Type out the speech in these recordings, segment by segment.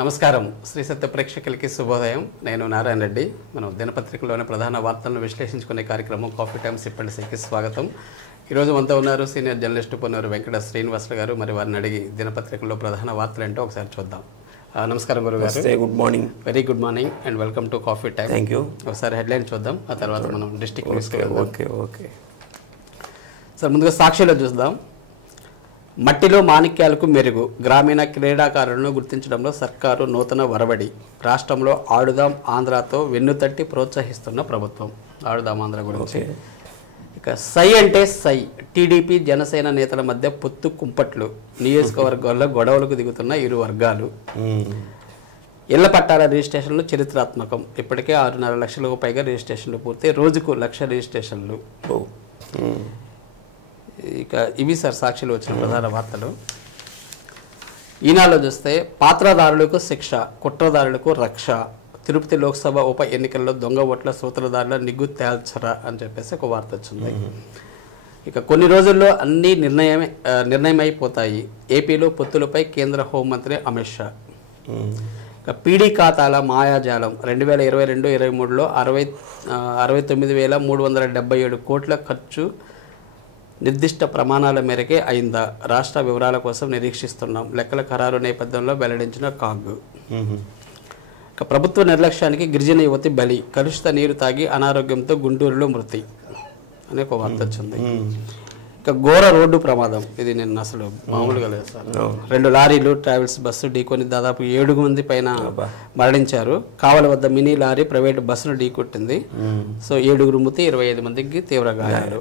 నమస్కారం శ్రీ సత్య ప్రేక్షకులకి శుభోదయం. నేను నారాయణ రెడ్డి. మనం దినపత్రికలోని ప్రధాన వార్తలను విశ్లేషించుకునే కార్యక్రమం కాఫీ టైమ్ సిప్ అండ్ సికి స్వాగతం. ఈరోజు మనతో ఉన్నారు సీనియర్ జర్నలిస్ట్ పొన్నూరు వెంకట శ్రీనివాసులు గారు. మరి వారిని అడిగి దినపత్రికల్లో ప్రధాన వార్తలు ఏంటో ఒకసారి చూద్దాం. నమస్కారం గురుగారు. Good morning. Very good morning and welcome to coffee time. Thank you. ఒకసారి హెడ్లైన్ చూద్దాం, ఆ తర్వాత మనం డిస్ట్రిక్ట్ న్యూస్. ఓకే సార్, ముందుగా సాక్షిలో చూద్దాం. మట్టిలో మాణిక్యాలకు మెరుగు, గ్రామీణ క్రీడాకారులను గుర్తించడంలో సర్కారు నూతన వరవడి. రాష్ట్రంలో ఆడుదాం ఆంధ్రాతో వెన్నుతట్టి ప్రోత్సహిస్తున్న ప్రభుత్వం. ఆడుదాం ఆంధ్ర గురించి. ఇక సై అంటే సై, టీడీపీ జనసేన నేతల మధ్య పొత్తు కుంపట్లు, నియోజకవర్గాల్లో గొడవలకు దిగుతున్న ఇరు వర్గాలు. ఇళ్ల పట్టాల రిజిస్ట్రేషన్లు చరిత్రాత్మకం, ఇప్పటికే 6.5 లక్షలకు పైగా రిజిస్ట్రేషన్లు పూర్తి, రోజుకు 1,00,000 రిజిస్ట్రేషన్లు. ఇక ఇవి సార్ సాక్షిలో వచ్చిన ప్రధాన వార్తలు. ఈనాడులో చూస్తే పాత్రదారులకు శిక్ష, కుట్రదారులకు రక్ష, తిరుపతి లోక్సభ ఉప ఎన్నికల్లో దొంగ ఓట్ల సూత్రధారుల నిగ్గు తేల్చరా అని చెప్పేసి ఒక వార్త వచ్చింది. ఇక కొన్ని రోజుల్లో అన్ని నిర్ణయమైపోతాయి, ఏపీలో పొత్తులపై కేంద్ర హోంమంత్రి అమిత్ షా. ఇక పీడీ ఖాతాల మాయాజాలం, 2022-23లో 69,377 కోట్ల ఖర్చు నిర్దిష్ట ప్రమాణాల మేరకే అయిందా? రాష్ట్ర వివరాల కోసం నిరీక్షిస్తున్నాం, లెక్కల ఖరారు నేపథ్యంలో వెల్లడించిన కాగ్. ఇక ప్రభుత్వ నిర్లక్ష్యానికి గిరిజన యువతి బలి, కలుషిత నీరు తాగి అనారోగ్యంతో గుంటూరులో మృతి అనే ఒక వార్త వచ్చింది. ఇక ఘోర రోడ్డు ప్రమాదం, ఇది నేను అసలు మామూలుగా లేదు సార్. 2 లారీలు ట్రావెల్స్ బస్సు ఢీకొని దాదాపు 7 మంది పైన మరణించారు. కావల వద్ద మినీ లారీ ప్రైవేటు బస్సును ఢీకొట్టింది. సో 7 మృతి, 25 మందికి తీవ్ర గాయాలు.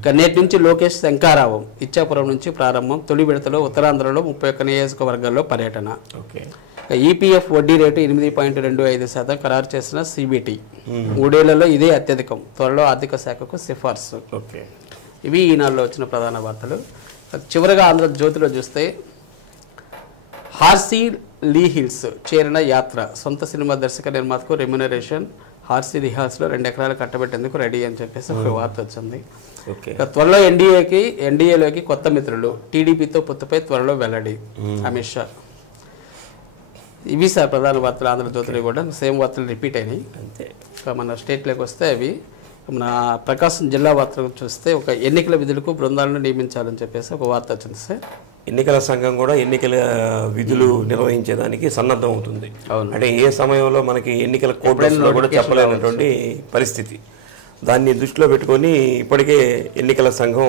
ఇక నేటి నుంచి లోకేష్ శంకారావం, ఇచ్చాపురం నుంచి ప్రారంభం, తొలి విడతలో ఉత్తరాంధ్రలో 31 నియోజకవర్గాల్లో పర్యటన. ఇక ఈపీఎఫ్ వడ్డీ రేటు 8.25% ఖరారు చేసిన సిబిటి, 3 ఏళ్లలో ఇదే అత్యధికం, త్వరలో ఆర్థిక శాఖకు సిఫార్సు. ఇవి ఈనాడులో వచ్చిన ప్రధాన వార్తలు. చివరిగా ఆంధ్రజ్యోతిలో చూస్తే హార్సీ లీ హిల్స్ చేరిన యాత్ర, సొంత సినిమా దర్శక నిర్మాతకు రెమ్యునరేషన్, హార్సీ రిహార్స్లో 2 ఎకరాలు కట్టబెట్టేందుకు రెడీ అని చెప్పేసి ఒక వార్త వచ్చింది. త్వరలో ఎన్డీఏలోకి కొత్త మిత్రులు, టీడీపీతో పొత్తుపై త్వరలో వెల్లడి, అమిత్ షా. ఇవి సార్ ప్రధాన వార్తలు. ఆంధ్రజ్యోతిలో కూడా సేమ్ వార్తలు రిపీట్ అయినాయి. అంతే. మన స్టేట్లోకి వస్తే అవి మన ప్రకాశం జిల్లా వార్తలు చూస్తే ఒక ఎన్నికల విధులకు బృందాలను నియమించాలని చెప్పేసి ఒక వార్త వచ్చింది సార్. ఎన్నికల సంఘం కూడా ఎన్నికల విధులు నిర్వహించేదానికి సన్నద్ధం అవుతుంది. అంటే ఏ సమయంలో మనకి ఎన్నికల కోడ్లో కూడా చెప్పలేనటువంటి పరిస్థితి, దాన్ని దృష్టిలో పెట్టుకొని ఇప్పటికే ఎన్నికల సంఘం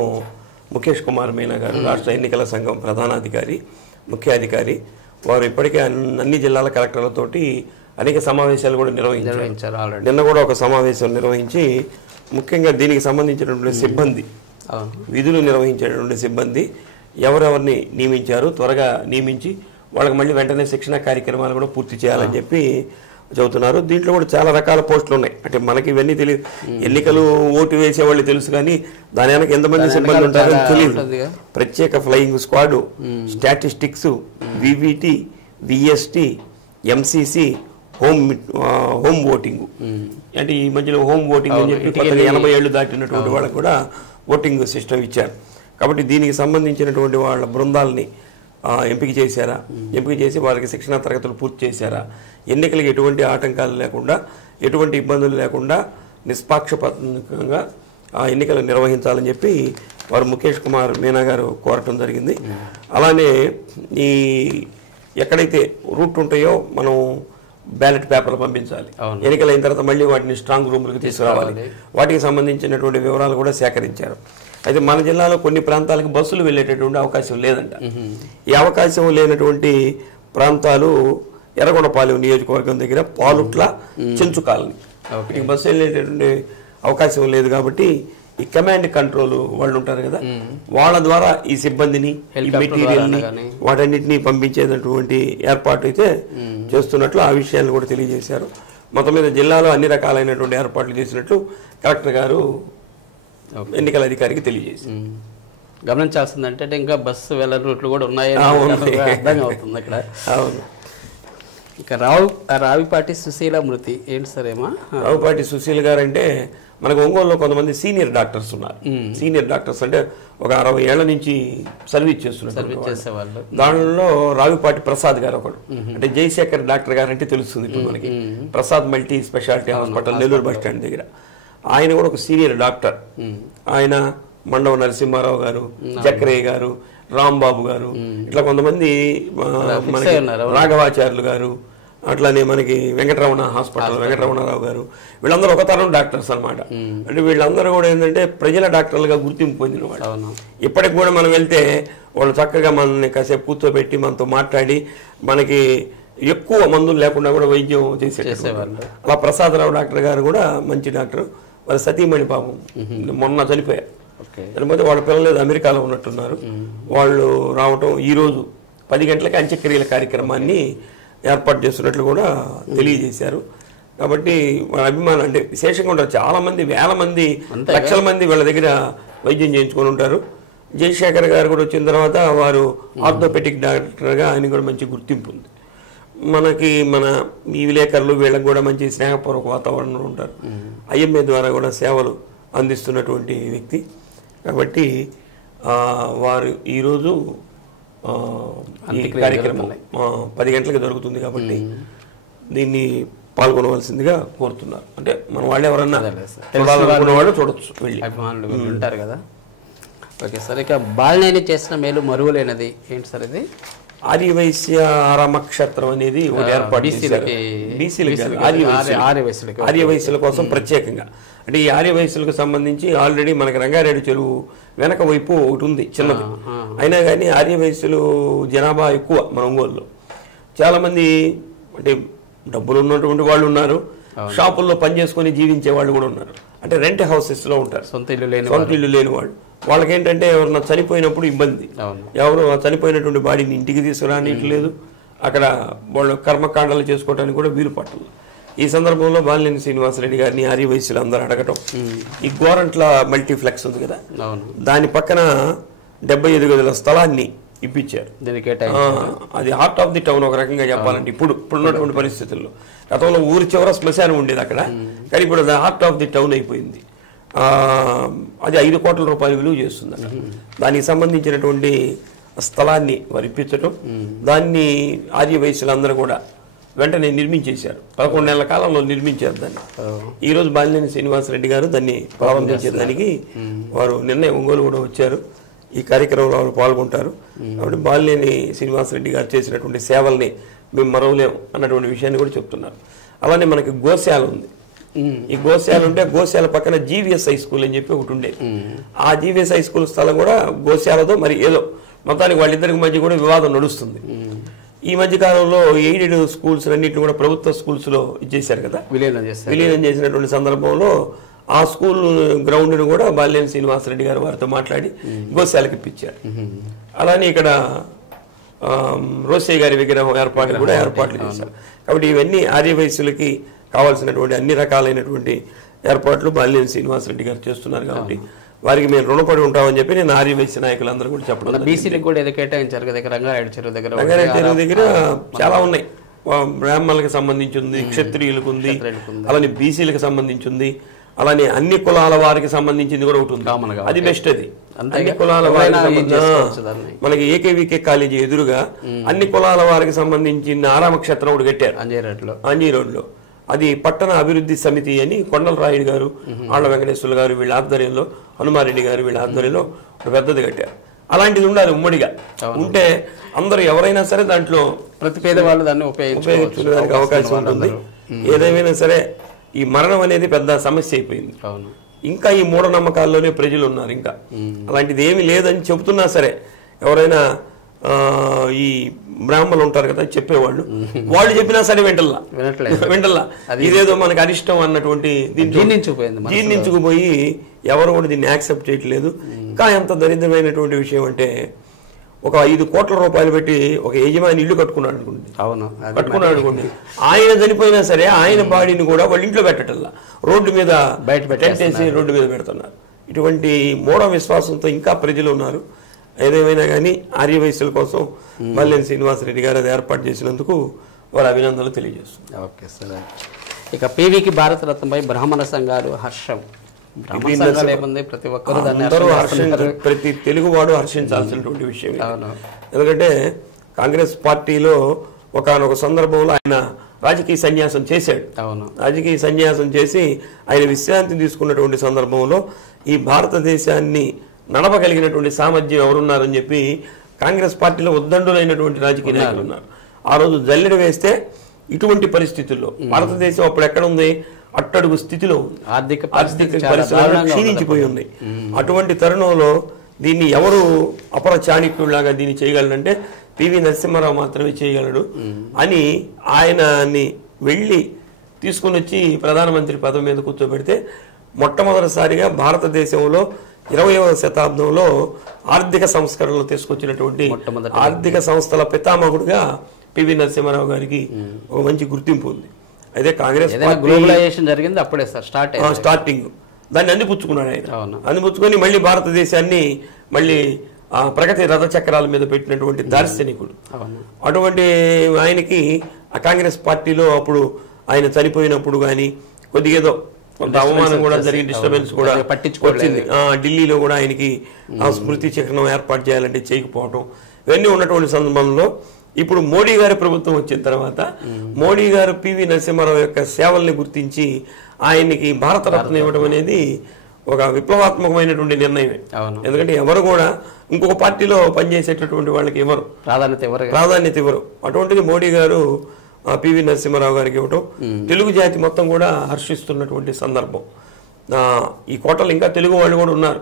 ముఖేష్ కుమార్ మీనా గారు, రాష్ట్ర ఎన్నికల సంఘం ప్రధానాధికారి, ముఖ్య అధికారి, వారు ఇప్పటికే అన్ని జిల్లాల కలెక్టర్లతోటి అనేక సమావేశాలు కూడా నిర్వహించారు. నిన్న కూడా ఒక సమావేశం నిర్వహించి ముఖ్యంగా దీనికి సంబంధించినటువంటి సిబ్బంది, విధులు నిర్వహించేటువంటి సిబ్బంది ఎవరెవరిని నియమించారు, త్వరగా నియమించి వాళ్ళకి మళ్ళీ వెంటనే శిక్షణ కార్యక్రమాలు కూడా పూర్తి చేయాలని చెప్పి చెబుతున్నారు. దీంట్లో కూడా చాలా రకాల పోస్టులు ఉన్నాయి. అంటే మనకి ఇవన్నీ తెలియదు, ఎన్నికలు ఓటు వేసేవాళ్ళు తెలుసు, కానీ దాని వెనక ఎంతమంది సిబ్బంది ఉంటారో తెలియదు. ప్రత్యేక flying squad, statistics, VVT, VST, MCC, home voting. అంటే ఈ మధ్యలో హోమ్ ఓటింగ్ అని చెప్పి 80 ఏళ్ళు దాటినటువంటి వాళ్ళకు కూడా ఓటింగ్ సిస్టమ్ ఇచ్చారు. కాబట్టి దీనికి సంబంధించినటువంటి వాళ్ళ బృందాలని ఎంపిక చేశారా, ఎంపిక చేసి వారికి శిక్షణా తరగతులు పూర్తి చేశారా, ఎన్నికలకు ఎటువంటి ఆటంకాలు లేకుండా, ఎటువంటి ఇబ్బందులు లేకుండా నిష్పాక్షపాతంగా ఎన్నికలు నిర్వహించాలని చెప్పి వారు ముఖేష్ కుమార్ మీనా గారు కోరటం జరిగింది. అలానే ఈ ఎక్కడైతే రూట్ ఉంటాయో మనం బ్యాలెట్ పేపర్లు పంపించాలి, ఎన్నికలు అయిన తర్వాత మళ్ళీ వాటిని స్ట్రాంగ్ రూమ్లకు తీసుకురావాలి, వాటికి సంబంధించినటువంటి వివరాలు కూడా సేకరించారు. అయితే మన జిల్లాలో కొన్ని ప్రాంతాలకు బస్సులు వెళ్ళేటటువంటి అవకాశం లేదంట. ఈ అవకాశం లేనటువంటి ప్రాంతాలు ఎర్రగొండపాలెం నియోజకవర్గం దగ్గర పాలుట్ల, చెంచు కాలనీ, వీటికి బస్సు వెళ్ళేటటువంటి అవకాశం లేదు. కాబట్టి ఈ కమాండ్ కంట్రోల్ వాళ్ళు ఉంటారు కదా, వాళ్ళ ద్వారా ఈ సిబ్బందిని, ఈ మెటీరియల్ని, వాటన్నిటిని పంపించేటటువంటి ఏర్పాటు అయితే చేస్తున్నట్లు ఆ విషయాన్ని కూడా తెలియజేశారు. మొత్తం మీద జిల్లాలో అన్ని రకాలైనటువంటి ఏర్పాట్లు చేసినట్లు కలెక్టర్ గారు ఎన్నికల అధికారికి తెలియజేశారు. గమనించాల్సిందంటే ఇంకా బస్సు వెళ్ళని రూట్లు కూడా ఉన్నాయని అర్థం అవుతుంది ఇక్కడ. అవును. ఇక రావిపాటి సుశీల మృతి ఏంటి సార్? ఏమా రావిపాటి సుశీల గారు అంటే మనకు ఒంగోలులో కొంతమంది సీనియర్ డాక్టర్స్ ఉన్నారు. సీనియర్ డాక్టర్స్ అంటే ఒక 60 ఏళ్ల నుంచి సర్వీస్ చేస్తున్నారు. దానిలో రావిపాటి ప్రసాద్ గారు ఒకడు, అంటే జయశేఖర్ డాక్టర్ గారు అంటే తెలుస్తుంది ఇప్పుడు మనకి, Prasad multi speciality hospital Nellore bus stand దగ్గర. ఆయన కూడా ఒక సీనియర్ డాక్టర్. ఆయన మండవ నరసింహారావు గారు, జక్రయ్య గారు, రాంబాబు గారు, ఇట్లా కొంతమంది మనకి రాఘవాచార్యులు గారు, అట్లానే మనకి వెంకటరమణ హాస్పిటల్ వెంకటరమణరావు గారు, వీళ్ళందరూ ఒక తరం డాక్టర్స్ అనమాట. అంటే వీళ్ళందరూ కూడా ఏంటంటే ప్రజల డాక్టర్లుగా గుర్తింపు పొందిన వాళ్ళు. ఇప్పటికి కూడా మనం వెళ్తే వాళ్ళు చక్కగా మనల్ని కాసేపు కూర్చోబెట్టి మనతో మాట్లాడి మనకి ఎక్కువ మందులు లేకుండా కూడా వైద్యం చేసేవాళ్ళు. అలా ప్రసాదరావు డాక్టర్ గారు కూడా మంచి డాక్టర్. వాళ్ళ సతీమణి పాపం మొన్న చనిపోయారు. చనిపోతే వాళ్ళ పిల్లలు అమెరికాలో ఉన్నట్టున్నారు. వాళ్ళు రావటం ఈరోజు 10 గంటలకి అంత్యక్రియల కార్యక్రమాన్ని ఏర్పాటు చేస్తున్నట్లు కూడా తెలియజేశారు. కాబట్టి వాళ్ళ అభిమానం అంటే విశేషంగా ఉంటారు. చాలా మంది, వేల మంది, లక్షల మంది వీళ్ళ దగ్గర వైద్యం చేయించుకొని ఉంటారు. జయశేఖర్ గారు కూడా వచ్చిన తర్వాత వారు ఆర్థోపెటిక్ డాక్టర్గా ఆయన కూడా మంచి గుర్తింపు ఉంది. మనకి మన ఈ విలేకరులు వీళ్ళకి కూడా మంచి స్నేహపూర్వక వాతావరణంలో ఉంటారు. ఐఎంఏ ద్వారా కూడా సేవలు అందిస్తున్నటువంటి వ్యక్తి. కాబట్టి వారు ఈరోజు ఈ కార్యక్రమం 10 గంటలకు జరుగుతుంది. కాబట్టి దీన్ని పాల్గొనవలసిందిగా కోరుతున్నారు. అంటే మన వాళ్ళు ఎవరన్నా చూడాలనుకున్న వాళ్ళు చూడొచ్చు, వెళ్ళి అభిమానులు ఉంటారు కదా. ఓకే సార్, ఇక బాలినేని చేసిన మేలు మరువలేనిది ఏంటి సార్? ఇది ఆర్యవైశ్య ఆరామక్షేత్రం అనేది ఒకటి ఏర్పాటు చేశారు. ఆర్యవైశ్యుల కోసం ప్రత్యేకంగా. అంటే ఈ ఆర్యవైశ్యులకు సంబంధించి ఆల్రెడీ మనకి రంగారెడ్డి చెరువు వెనక వైపు ఒకటి ఉంది చిన్నది. అయినా కానీ ఆర్యవైశ్యులు జనాభా ఎక్కువ మన ఒంగోలులో. చాలా మంది అంటే డబ్బులు ఉన్నటువంటి వాళ్ళు ఉన్నారు, షాపుల్లో పనిచేసుకొని జీవించే వాళ్ళు కూడా ఉన్నారు. అంటే రెంట్ హౌసెస్ లో ఉంటారు, సొంత ఇల్లు లేని వాళ్ళు. వాళ్ళకేంటంటే ఎవరన్నా చనిపోయినప్పుడు ఇబ్బంది, ఎవరు చనిపోయినటువంటి బాడీని ఇంటికి తీసుకురానికి లేదు, అక్కడ వాళ్ళు కర్మకాండాలు చేసుకోవడానికి కూడా వీలు పట్టదు. ఈ సందర్భంలో బాలినేని శ్రీనివాసరెడ్డి గారిని ఆర్యవైశ్యులు అందరూ అడగటం, ఈ గోరంట్ల మల్టీప్లెక్స్ ఉంది కదా, దాని పక్కన 75 గదుల స్థలాన్ని ఇప్పించారు. అది హార్ట్ ఆఫ్ ది టౌన్ ఒక రకంగా చెప్పాలంటే ఇప్పుడున్నటువంటి పరిస్థితుల్లో. గతంలో ఊరి చివర శ్మశానం ఉండేది అక్కడ, కానీ ఇప్పుడు అది హార్ట్ ఆఫ్ ది టౌన్ అయిపోయింది. అది 5 కోట్ల రూపాయలు విలువ చేస్తుంది అక్కడ. దానికి సంబంధించినటువంటి స్థలాన్ని వారు ఇప్పించడం, దాన్ని ఆర్యవైశ్యులందరూ కూడా వెంటనే నిర్మించేశారు. 11 నెలల కాలంలో నిర్మించారు దాన్ని. ఈరోజు బాలినేని శ్రీనివాసరెడ్డి గారు దాన్ని ప్రారంభించేదానికి వారు నిన్న ఒంగోలు కూడా వచ్చారు. ఈ కార్యక్రమంలో వారు పాల్గొంటారు. కాబట్టి బాలినేని శ్రీనివాసరెడ్డి గారు చేసినటువంటి సేవల్ని మేము మరవలేం అన్నటువంటి విషయాన్ని కూడా చెప్తున్నారు. అలానే మనకి గోశాల ఉంది. ఈ గోశాల ఉంటే గోశాల పక్కన జీవీఎస్ హై స్కూల్ అని చెప్పి ఒకటి ఉండేది. ఆ జీవీఎస్ హై స్కూల్ స్థలం కూడా గోశాలతో మరి ఏదో మొత్తానికి వాళ్ళిద్దరికి మధ్య కూడా వివాదం నడుస్తుంది. ఈ మధ్య కాలంలో ఎయిడెడ్ స్కూల్స్ అన్నింటిని కూడా ప్రభుత్వ స్కూల్స్ లో ఇచ్చేశారు కదా, విలీనం చేసినటువంటి సందర్భంలో ఆ స్కూల్ గ్రౌండ్ ను కూడా బాలినేని శ్రీనివాసరెడ్డి గారు వారితో మాట్లాడి గోశాలకు ఇప్పించారు. అలానే ఇక్కడ రోసయ్య గారి విగ్రహం ఏర్పాట్లు చేశారు. కాబట్టి ఇవన్నీ ఆర్యవైశ్యులకి కావాల్సినటువంటి అన్ని రకాలైనటువంటి ఏర్పాట్లు బాలినేని శ్రీనివాసరెడ్డి గారు చేస్తున్నారు. కాబట్టి వారికి మేము రుణపడి ఉంటామని చెప్పి నేను ఆర్యవైశ్య నాయకులందరూ కూడా చెప్పడం. బీసీలకు కూడా కేటాయించారు కదా, రంగారెడ్డి చెరువు దగ్గర చాలా ఉన్నాయి. బ్రాహ్మణులకు సంబంధించి ఉంది, క్షత్రియులకు ఉంది, అలానే బీసీలకు సంబంధించి ఉంది, అలానే అన్ని కులాల వారికి సంబంధించింది కూడా ఒకటి ఉంది. అది బెస్ట్. అది అన్ని కులాల వారికి మనకి ఏకేవికే కాలేజీ ఎదురుగా అన్ని కులాల వారికి సంబంధించిన ఆరామక్షేత్రం ఒకటి కట్టారు అంజీ రోడ్లో. అది పట్టణ అభివృద్ధి సమితి అని కొండల రాయుడు గారు, ఆళ్ల వెంకటేశ్వర్లు గారు వీళ్ళ ఆధ్వర్యంలో, హనుమారెడ్డి గారు వీళ్ళ ఆధ్వర్యంలో ఒక పెద్దది కట్టారు. అలాంటిది ఉండాలి ఉమ్మడిగా. ఉంటే అందరూ ఎవరైనా సరే దాంట్లో ప్రతి పేదవాళ్ళు దాన్ని ఉపయోగించుకోవడానికి అవకాశం ఉంటుంది. ఏదేమైనా సరే ఈ మరణం అనేది పెద్ద సమస్య అయిపోయింది. ఇంకా ఈ మూఢనమ్మకాల్లోనే ప్రజలు ఉన్నారు. ఇంకా అలాంటిది ఏమీ లేదని చెబుతున్నా సరే ఎవరైనా ఈ బ్రాహ్మణులు ఉంటారు కదా చెప్పేవాళ్ళు, వాళ్ళు చెప్పినా సరే వెంటల్లా ఇదేదో మనకు అరిష్టం అన్నటువంటి జీర్ణించుకుపోయి ఎవరు కూడా దీన్ని యాక్సెప్ట్ చేయట్లేదు. ఇంకా ఎంత దరిద్రమైనటువంటి విషయం అంటే ఒక 5 కోట్ల రూపాయలు పెట్టి ఒక యజమాని ఇల్లు కట్టుకున్నాడు అనుకోండి, ఆయన చనిపోయినా సరే ఆయన బాడీని కూడా వాళ్ళ ఇంట్లో పెట్టటల్లా, రోడ్డు మీద టెంటేసి రోడ్డు మీద పెడుతున్నారు. ఇటువంటి మూఢ విశ్వాసంతో ఇంకా ప్రజలు ఉన్నారు. ఏదేమైనా కానీ ఆర్యవైశ్యుల కోసం బాలినేని శ్రీనివాసరెడ్డి గారు అది ఏర్పాటు చేసినందుకు వారి అభినందనలు తెలియజేస్తున్నారు. Okay sir. ఇక పీవీకి భారతరత్నపై బ్రాహ్మణ సంఘాలు హర్షం ప్రతి ఒక్కరు అందరూ ప్రతి తెలుగువాడు హర్షించాల్సినటువంటి విషయం. ఎందుకంటే కాంగ్రెస్ పార్టీలో ఒకానొక సందర్భంలో ఆయన రాజకీయ సన్యాసం చేశాడు. రాజకీయ సన్యాసం చేసి ఆయన విశ్రాంతి తీసుకున్నటువంటి సందర్భంలో ఈ భారతదేశాన్ని నడపగలిగినటువంటి సామర్థ్యం ఎవరున్నారని చెప్పి కాంగ్రెస్ పార్టీలో ఉద్దండులైనటువంటి రాజకీయ నాయకులు ఉన్నారు. ఆ రోజు జల్లెడ వేస్తే ఇటువంటి పరిస్థితుల్లో భారతదేశం అప్పుడు ఎక్కడ ఉంది, అట్టడుగు స్థితిలో ఉంది, ఆర్థిక పరిస్థితులు క్షీణించిపోయి ఉంది. అటువంటి తరుణంలో దీన్ని ఎవరు అపర చాణక్యుడిలాగా దీన్ని చేయగలడంటే పివి నరసింహారావు మాత్రమే చేయగలడు అని ఆయనని వెళ్ళి తీసుకుని వచ్చి ప్రధానమంత్రి పదవి మీద కూర్చోబెడితే మొట్టమొదటిసారిగా భారతదేశంలో 20వ శతాబ్దంలో ఆర్థిక సంస్కరణలు తీసుకొచ్చినటువంటి ఆర్థిక సంస్థల పితామహుడుగా పివి నరసింహారావు గారికి ఒక మంచి గుర్తింపు ఉంది. అయితే కాంగ్రెస్ గ్లోబలైజేషన్ జరిగింది అప్పుడే సార్ స్టార్టింగ్ దాన్ని అందిపుచ్చుకున్నాడు ఆయన. అందిపుచ్చుకొని మళ్ళీ భారతదేశాన్ని మళ్ళీ ప్రగతి రథ చక్రాల మీద పెట్టినటువంటి దార్శనికుడు. అటువంటి ఆయనకి ఆ కాంగ్రెస్ పార్టీలో అప్పుడు ఆయన చనిపోయినప్పుడు కానీ కొద్దిగా ఏదో కొంత అవమానం కూడా జరిగిన, డిస్టర్బెన్స్ కూడా వచ్చింది. ఢిల్లీలో కూడా ఆయనకి స్మృతి చిహ్నం ఏర్పాటు చేయాలంటే చేయకపోవటం, ఇవన్నీ ఉన్నటువంటి సందర్భంలో ఇప్పుడు మోడీ గారి ప్రభుత్వం వచ్చిన తర్వాత మోడీ గారు పివి నరసింహారావు యొక్క సేవల్ని గుర్తించి ఆయనకి భారతరత్న ఇవ్వడం అనేది ఒక విప్లవాత్మకమైనటువంటి నిర్ణయమే. ఎందుకంటే ఎవరు కూడా ఇంకొక పార్టీలో పనిచేసేటటువంటి వాళ్ళకి ఎవరు ప్రాధాన్యత ఇవ్వరు. అటువంటిది మోడీ గారు పివి నరసింహారావు గారికి ఇవ్వటం తెలుగు జాతి మొత్తం కూడా హర్షిస్తున్నటువంటి సందర్భం. ఈ కోటలు ఇంకా తెలుగు వాళ్ళు కూడా ఉన్నారు.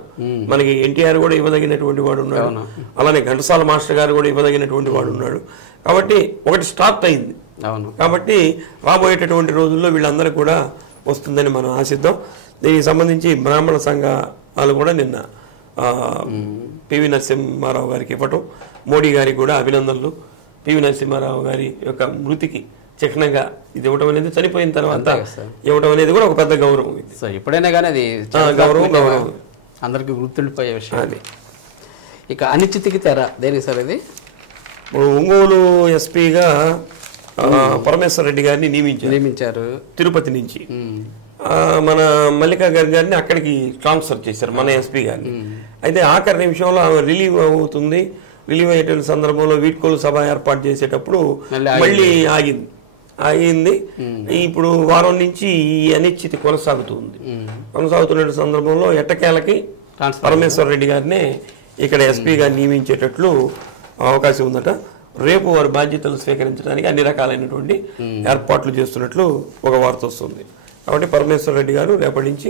మనకి ఎన్టీఆర్ కూడా ఇవ్వదగినటువంటి వాడు ఉన్నాడు, అలానే ఘంటసాల మాస్టర్ గారు కూడా ఇవ్వదగినటువంటి వాడు ఉన్నాడు. కాబట్టి ఒకటి స్టార్ట్ అయింది. కాబట్టి రాబోయేటటువంటి రోజుల్లో వీళ్ళందరూ కూడా వస్తుందని మనం ఆశిద్దాం. దీనికి సంబంధించి బ్రాహ్మణ సంఘాలు కూడా నిన్న పివి నరసింహారావు గారికి ఇవ్వటం, మోడీ గారికి కూడా అభినందనలు. పివి నరసింహారావు గారి యొక్క మృతికి చిహ్నంగా ఇది ఇవ్వడం అనేది, చనిపోయిన తర్వాత ఇవ్వడం అనేది కూడా ఒక పెద్ద గౌరవం. ఎప్పుడైనా కానీ అది గౌరవం అందరికి గుర్తుండిపోయే విషయం అది. ఇక అనిశ్చితికి తెర దేనికి సార్ ఇది? ఒంగోలు ఎస్పీగా పరమేశ్వర రెడ్డి గారిని నియమించారు తిరుపతి నుంచి. మన మల్లికా గారిని అక్కడికి ట్రాన్స్ఫర్ చేశారు, మన ఎస్పీ గారిని. అయితే ఆఖరి నిమిషంలో ఆమె రిలీవ్ అవుతుంది. రిలీవ్ అయ్యేటువంటి సందర్భంలో వీడ్కోలు సభ ఏర్పాటు చేసేటప్పుడు మళ్ళీ ఆగింది. ఇప్పుడు వారం నుంచి ఈ అనిశ్చితి కొనసాగుతున్న సందర్భంలో ఎట్టకేలకి పరమేశ్వర రెడ్డి గారిని ఇక్కడ ఎస్పీగా నియమించేటట్లు అవకాశం ఉందట. రేపు వారి బాధ్యతలు స్వీకరించడానికి అన్ని రకాలైనటువంటి ఏర్పాట్లు చేస్తున్నట్లు ఒక వార్త వస్తుంది. కాబట్టి పరమేశ్వర రెడ్డి గారు రేపటి నుంచి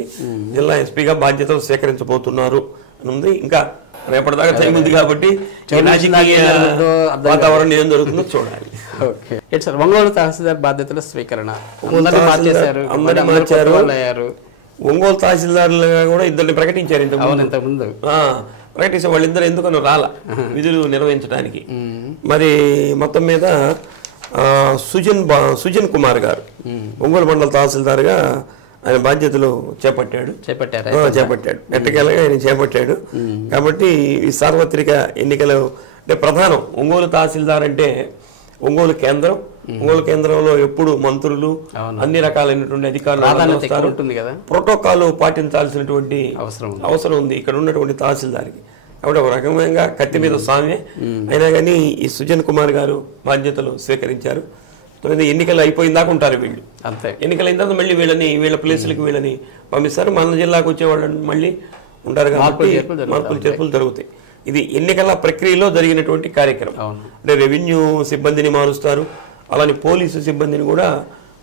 జిల్లా ఎస్పీగా బాధ్యతలు స్వీకరించబోతున్నారు అని ఉంది. ఇంకా రేపటిదాకా టైం ఉంది కాబట్టి వాతావరణం ఏం జరుగుతుందో చూడాలి. సార్ ఒంగోలు తహసీల్దార్ బాధ్యతల స్వీకరణ అందరినీ మార్చారు. ఒంగోలు తహసీల్దారులుగా కూడా ఇద్దరిని ప్రకటించారు ఇంతకుముందు. ప్రకటించే వాళ్ళిద్దరు ఎందుకనో రాలా విధులు నిర్వహించడానికి. మరి మొత్తం మీద సుజన్ కుమార్ గారు ఒంగోలు మండల తహసీల్దార్గా ఆయన బాధ్యతలు చేపట్టాడు. ఎట్టకేలగా ఆయన చేపట్టాడు. కాబట్టి ఈ సార్వత్రిక ఎన్నికలు అంటే ప్రధానం ఒంగోలు తహసీల్దార్ అంటే ఒంగోలు కేంద్రంలో ఎప్పుడు మంత్రులు అన్ని రకాలైనటువంటి అధికారులు ప్రోటోకాల్ పాటించాల్సినటువంటి అవసరం ఉంది ఇక్కడ ఉన్నటువంటి తహసీల్దార్కి. కాబట్టి ఒక రకమైన కత్తి మీద స్వామి అయినా కానీ ఈ సుజన్ కుమార్ గారు బాధ్యతలు స్వీకరించారు. ఎన్నికలు అయిపోయిన దాకా ఉంటారు వీళ్ళు. ఎన్నికలు అయిన తర్వాత మళ్ళీ వీళ్ళ ప్లేసులకి వీళ్ళని పంపిస్తారు. మన జిల్లాకు వచ్చే వాళ్ళని మళ్ళీ ఉంటారు కాబట్టి మార్పులు చేర్పులు జరుగుతాయి. ఇది ఎన్నికల ప్రక్రియలో జరిగినటువంటి కార్యక్రమం. అంటే రెవెన్యూ సిబ్బందిని మారుస్తారు, అలానే పోలీసు సిబ్బందిని కూడా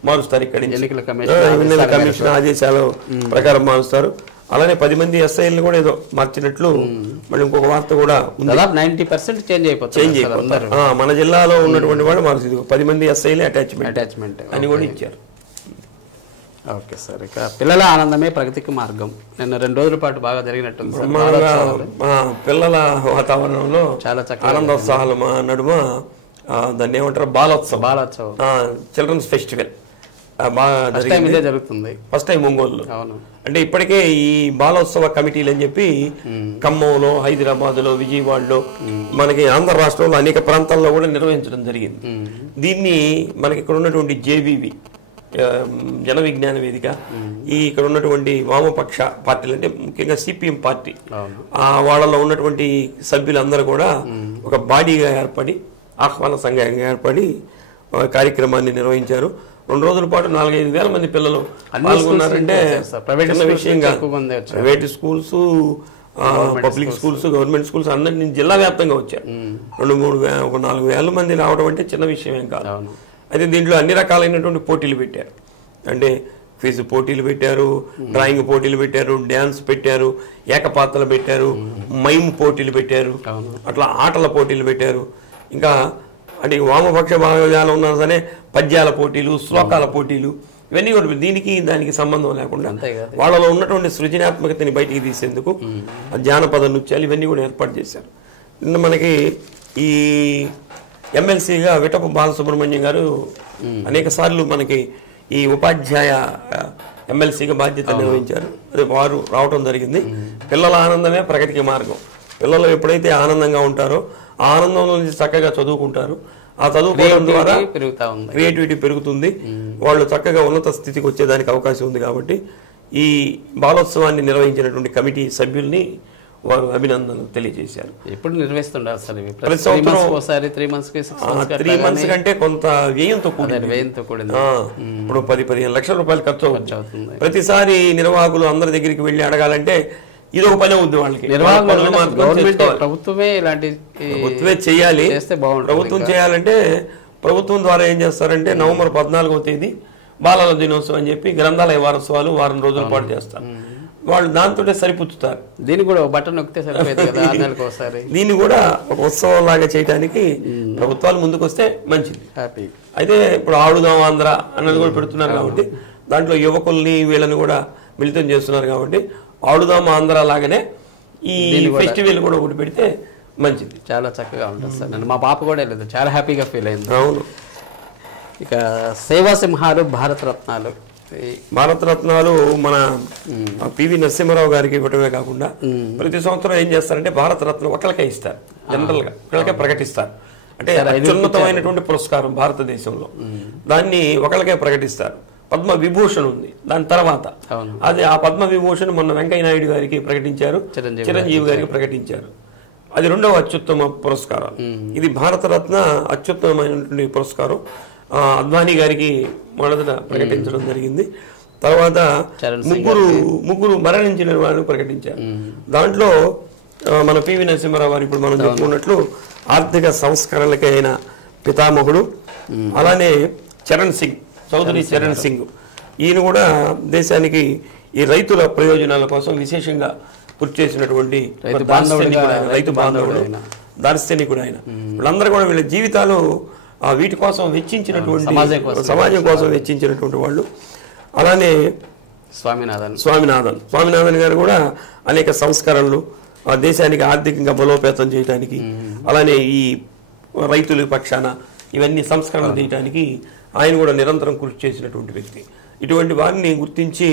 మారుస్తారు. ఇక్కడ ఎన్నికల కమిషన్ ఆదేశాల ప్రకారం మారుస్తారు. అలానే 10 మంది ఎస్ఐలను కూడా ఏదో మార్చినట్లు మళ్ళీ ఇంకొక వార్త కూడా ఉంది. 90% చేంజ్ అయిపోతారు. మన జిల్లాలో ఉన్నటువంటి వాళ్ళు మార్చి 10 మంది ఎస్ఐలే అటాచ్మెంట్ అని కూడా ఇచ్చారు. Okay sir. ఇక పిల్లల ఆనందమే ప్రగతికి మార్గం. నిన్న 2 రోజుల పాటు బాగా జరిగినట్టుంది. పిల్లల వాతావరణంలో చాలా ఆనందోత్సాహాల నడుమ దాన్ని ఏమంటారు బాలోత్సవం చిల్డ్రన్స్ ఫెస్టివల్ జరుగుతుంది. First time Ongole. అంటే ఇప్పటికే ఈ బాలోత్సవ కమిటీలు అని చెప్పి ఖమ్మంలో, హైదరాబాద్ లో, విజయవాడలో, మనకి ఆంధ్ర రాష్ట్రంలో అనేక ప్రాంతాల్లో కూడా నిర్వహించడం జరిగింది. దీన్ని మనకి ఇక్కడ ఉన్నటువంటి జేబీవి జన విజ్ఞాన వేదిక, ఈ ఇక్కడ ఉన్నటువంటి వామపక్ష పార్టీలు అంటే ముఖ్యంగా సిపిఎం పార్టీ వాళ్ళలో ఉన్నటువంటి సభ్యులందరూ కూడా ఒక బాడీగా ఏర్పడి ఆహ్వాన సంఘంగా ఏర్పడి కార్యక్రమాన్ని నిర్వహించారు. 2 రోజుల పాటు 4-5 మంది పిల్లలు పాల్గొన్నారంటే చిన్న విషయంగా private schools, public schools, government schools అందరినీ జిల్లా వ్యాప్తంగా వచ్చారు. 4,000 మంది రావడం అంటే చిన్న విషయం ఏం కాదు. అయితే దీంట్లో అన్ని రకాలైనటువంటి పోటీలు పెట్టారు. అంటే క్విజ్ పోటీలు పెట్టారు, డ్రాయింగ్ పోటీలు పెట్టారు, డ్యాన్స్ పెట్టారు, ఏకపాత్రలు పెట్టారు, మైమ్ పోటీలు పెట్టారు, అట్లా ఆటల పోటీలు పెట్టారు. ఇంకా అంటే వామపక్ష భాగజాలం ఉన్నా సరే పద్యాల పోటీలు, శ్లోకాల పోటీలు, ఇవన్నీ కూడా దీనికి దానికి సంబంధం లేకుండా వాళ్ళలో ఉన్నటువంటి సృజనాత్మకతని బయటికి తీసేందుకు జానపద నృత్యాలు ఇవన్నీ కూడా ఏర్పాటు చేశారు. నిన్న మనకి ఈ ఎమ్మెల్సీగా విటపు బాలసుబ్రహ్మణ్యం గారు అనేక సార్లు మనకి ఈ ఉపాధ్యాయ ఎమ్మెల్సీగా బాధ్యత నిర్వహించారు. వారు రావటం జరిగింది. పిల్లల ఆనందమే ప్రగతికి మార్గం. పిల్లలు ఎప్పుడైతే ఆనందంగా ఉంటారో ఆ ఆనందంలో నుంచి చక్కగా చదువుకుంటారు. ఆ చదువుకోవడం ద్వారా క్రియేటివిటీ పెరుగుతుంది. వాళ్ళు చక్కగా ఉన్నత స్థితికి వచ్చేదానికి అవకాశం ఉంది. కాబట్టి ఈ బాలోత్సవాన్ని నిర్వహించినటువంటి కమిటీ సభ్యుల్ని వారు అభినందనలు తెలియజేశారు. ఎప్పుడు నిర్వహిస్తుండాలి సార్? ప్రతి సంవత్సరం 3 months కంటే కొంత వ్యయంతో కూడింది. ఇప్పుడు 10-15 లక్షల రూపాయలు ఖర్చు అవుతుంది. ప్రతిసారి నిర్వాహకులు అందరి దగ్గరికి వెళ్ళి అడగాలంటే ఇదొక పని ఉంది వాళ్ళకి. ప్రభుత్వమే చేయాలి. ప్రభుత్వం చేయాలంటే ప్రభుత్వం ద్వారా ఏం చేస్తారంటే నవంబర్ 14వ తేదీ బాలల దినోత్సవం అని చెప్పి గ్రంథాలయ వారోత్సవాలు వారం రోజుల పాటు చేస్తారు. వాళ్ళు దాంతో సరిపుచ్చుతారు. దీన్ని కూడా బటన్ నొక్కితే సరిపోయేది కదా, 6 నెలలకు ఒకసారి. దీన్ని కూడా ఒక ఉత్సవం లాగా చేయడానికి ప్రభుత్వాలు ముందుకు వస్తే మంచిది. అయితే ఇప్పుడు ఆడుదాం ఆంధ్ర అన్నది కూడా పెడుతున్నారు కాబట్టి దాంట్లో యువకుల్ని వీళ్ళని కూడా మిళితం చేస్తున్నారు. కాబట్టి ఆడుదాం ఆంధ్ర లాగానే ఈ ఫెస్టివల్ కూడా ఒకటి పెడితే మంచిది. చాలా చక్కగా ఉంటుంది సార్. నన్ను మా పాప కూడా వెళ్ళదు, చాలా హ్యాపీగా ఫీల్ అయింది. అవును. ఇక సేవా సింహాలు, భారతరత్నాలు. భారతరత్నాలు మన పివి నరసింహారావు గారికి ఇవ్వటమే కాకుండా ప్రతి సంవత్సరం ఏం చేస్తారంటే భారతరత్న ఒకళ్ళకే ఇస్తారు. జనరల్ గా ఒకళ్ళకే ప్రకటిస్తారు. అంటే అత్యున్నతమైనటువంటి పురస్కారం భారతదేశంలో, దాన్ని ఒకళ్ళకే ప్రకటిస్తారు. పద్మ విభూషణ్ ఉంది దాని తర్వాత. అది ఆ పద్మ విభూషణ్ మొన్న వెంకయ్య నాయుడు గారికి ప్రకటించారు, చిరంజీవి గారికి ప్రకటించారు. అది 2వ అత్యుత్తమ పురస్కారం. ఇది భారతరత్న అత్యుత్తమైనటువంటి పురస్కారం. అద్వానీ గారికి మొదట ప్రకటించడం జరిగింది. తర్వాత ముగ్గురు మరణించిన వారు ప్రకటించారు. దాంట్లో మన పివి నరసింహారావు గారు ఇప్పుడు మనం చెప్పుకున్నట్లు ఆర్థిక సంస్కరణలకి అయిన పితామహుడు. అలానే చౌదరి చరణ్ సింగ్, ఈయన కూడా దేశానికి ఈ రైతుల ప్రయోజనాల కోసం విశేషంగా కృషి చేసినటువంటి రైతు బాంధవుడు, దార్శనికుడు ఆయన. వీళ్ళందరూ కూడా వీళ్ళ జీవితాలు వీటి కోసం వెచ్చించినటువంటి, సమాజం కోసం వెచ్చించినటువంటి వాళ్ళు. అలానే స్వామినాథన్ గారు కూడా అనేక సంస్కరణలు దేశానికి ఆర్థికంగా బలోపేతం చేయడానికి, అలానే ఈ రైతుల పక్షాన ఇవన్నీ సంస్కరణలు చేయడానికి ఆయన కూడా నిరంతరం కృషి చేసినటువంటి వ్యక్తి. ఇటువంటి వారిని గుర్తించి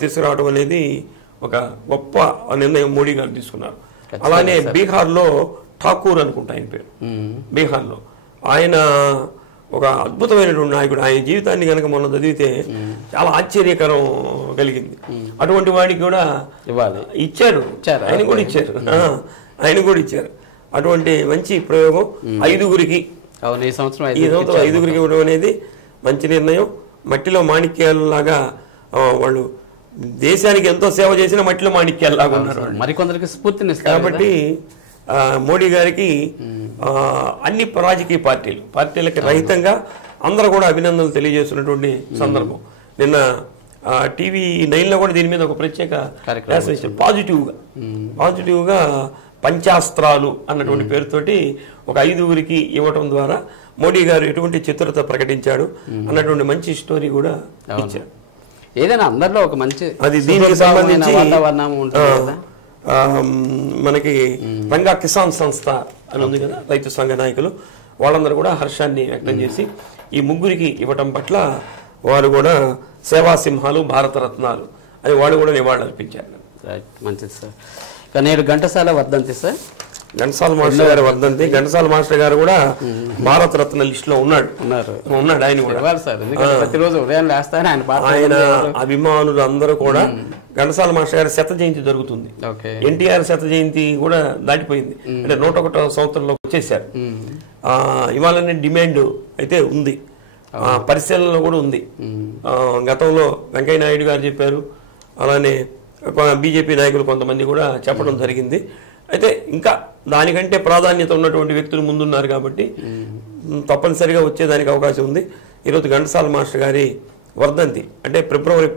తీసుకురావడం అనేది ఒక గొప్ప నిర్ణయం మోడీ గారు తీసుకున్నారు. అలానే బీహార్లో ఠాకూర్ అనుకుంటా ఆయన పేరు. బీహార్లో ఆయన ఒక అద్భుతమైనటువంటి నాయకుడు. ఆయన జీవితాన్ని కనుక మనం చదివితే చాలా ఆశ్చర్యకరం కలిగింది. అటువంటి వాడికి కూడా ఇచ్చారు, ఆయన కూడా ఇచ్చారు. అటువంటి మంచి ప్రయోగం. 5గురికి ఈ సంవత్సరం 5గురికి ఇవ్వడం అనేది మంచి నిర్ణయం. మట్టిలో మాణిక్యాలు లాగా వాళ్ళు దేశానికి ఎంతో సేవ చేసిన మట్టిలో మాణిక్యాలు లాగా ఉన్నారు. మరికొందరికి స్ఫూర్తినిస్తారు. కాబట్టి మోడీ గారికి అన్ని రాజకీయ పార్టీలకి రహితంగా అందరూ కూడా అభినందనలు తెలియజేస్తున్నటువంటి సందర్భం. నిన్న TV9లో కూడా దీని మీద ఒక ప్రత్యేక పాజిటివ్గా పంచాస్త్రాలు అన్నటువంటి పేరుతోటి ఒక 5గురికి ఇవ్వటం ద్వారా మోడీ గారు ఎటువంటి చిత్రత ప్రకటించాడు అన్నటువంటి మంచి స్టోరీ కూడా ఇచ్చారు. ఏదైనా అందరిలో ఒక మంచి అది దీనికి సంబంధించి మనకి రంగా కిసాన్ సంస్థ అని ఉంది కదా, రైతు సంఘ నాయకులు, వాళ్ళందరూ కూడా హర్షాన్ని వ్యక్తం చేసి ఈ 3గురికి ఇవ్వటం పట్ల వారు కూడా సేవా సింహాలు, భారతరత్నాలు అని వాళ్ళు కూడా నివాళులు అర్పించారు. మంచిది సార్. ఇక నేడు ఘంటసాల వర్ధంతి సార్. ఘంటసాల మాస్టర్ గారి వర్ధంతి. ఘంటసాల మాస్టర్ గారు కూడా భారత రత్న లిస్ట్ లో ఉన్నాడు. ఆయన కూడా సార్, ఎందుకంటే ప్రతిరోజు ఉదయం లేస్తానే ఆయన అభిమానులు అందరూ కూడా ఘంటసాల మాస్టర్ గారి శత జయంతి జరుగుతుంది. ఎన్టీఆర్ శత జయంతి కూడా దాటిపోయింది, అంటే 101వ సంవత్సరంలో వచ్చేసారు. ఇవాళనే డిమాండ్ అయితే ఉంది, పరిశీలనలో కూడా ఉంది. గతంలో వెంకయ్య నాయుడు గారు చెప్పారు, అలానే బీజేపీ నాయకులు కొంతమంది కూడా చెప్పడం జరిగింది. అయితే ఇంకా దానికంటే ప్రాధాన్యత ఉన్నటువంటి వ్యక్తులు ముందున్నారు కాబట్టి తప్పనిసరిగా వచ్చేదానికి అవకాశం ఉంది. ఈరోజు ఘంటసాల మాస్టర్ గారి వర్ధంతి, అంటే ఫిబ్రవరి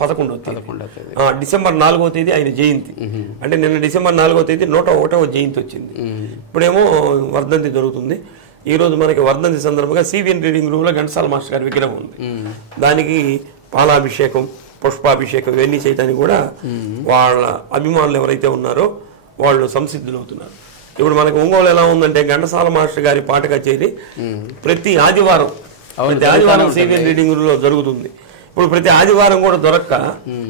11వ తేదీ, డిసెంబర్ 4వ తేదీ ఆయన జయంతి. అంటే నిన్న డిసెంబర్ 4వ తేదీ 101వ జయంతి వచ్చింది. ఇప్పుడేమో వర్ధంతి జరుగుతుంది. ఈ రోజు మనకి వర్ధంతి సందర్భంగా సివిఎన్ రీడింగ్ రూమ్ లో ఘంటసాల మాస్టర్ గారి విగ్రహం ఉంది. దానికి పాలాభిషేకం, పుష్పాభిషేకం ఇవన్నీ చేయడానికి కూడా వాళ్ళ అభిమానులు ఎవరైతే ఉన్నారో వాళ్ళు సంసిద్ధులు అవుతున్నారు. ఇప్పుడు మనకి ఒంగోలు ఎలా ఉందంటే ఘంటసాల మాస్టర్ గారి పాట కచేరీ ప్రతి ఆదివారం సివిఎన్ రీడింగ్ రూమ్ లో జరుగుతుంది. ఇప్పుడు ప్రతి ఆదివారం కూడా దొరక్క,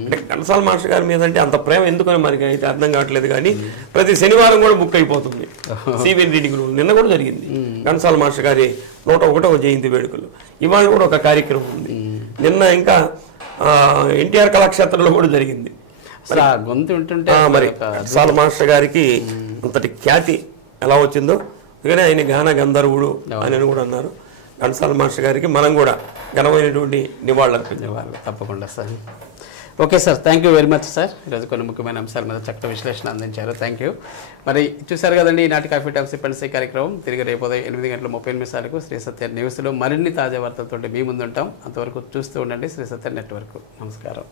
అంటే ఘంటసాల మాస్టర్ గారి మీద అంటే అంత ప్రేమ ఎందుకని మనకి అయితే అర్థం కావట్లేదు, కానీ ప్రతి శనివారం కూడా బుక్ అయిపోతుంది సివిఎన్ రీడింగ్ రూమ్. నిన్న కూడా జరిగింది ఘంటసాల మాస్టర్ గారి 101వ జయంతి వేడుకలు. ఇవాళ కూడా ఒక కార్యక్రమం ఉంది. నిన్న ఇంకా ఎన్టీఆర్ కళాక్షేత్రంలో కూడా జరిగింది. మరి ఘంటసాల మాస్టర్ గారికి అంతటి ఖ్యాతి ఎలా వచ్చిందో, అందుకనే ఆయన గాన గంధర్వుడు అని కూడా అన్నారు. ఘంటసాల మాస్టర్ గారికి మనం కూడా ఘనమైనటువంటి నివాళులు అర్పించేవాళ్ళు. తప్పకుండా sir. Okay sir, thank you very much sir. ఈరోజు కొన్ని ముఖ్యమైన అంశాల మీద చక్కటి విశ్లేషణ అందించారు. Thank you. మరి చూశారు కదండి ఈనాటి coffee talk SIP and say కార్యక్రమం. తిరిగి రేపు ఉదయం 8:30 శ్రీ సత్య న్యూస్లో మరిన్ని తాజా వార్తలతో మీ ముందుంటాం. అంతవరకు చూస్తూ ఉండండి శ్రీ సత్య నెట్వర్క్. నమస్కారం.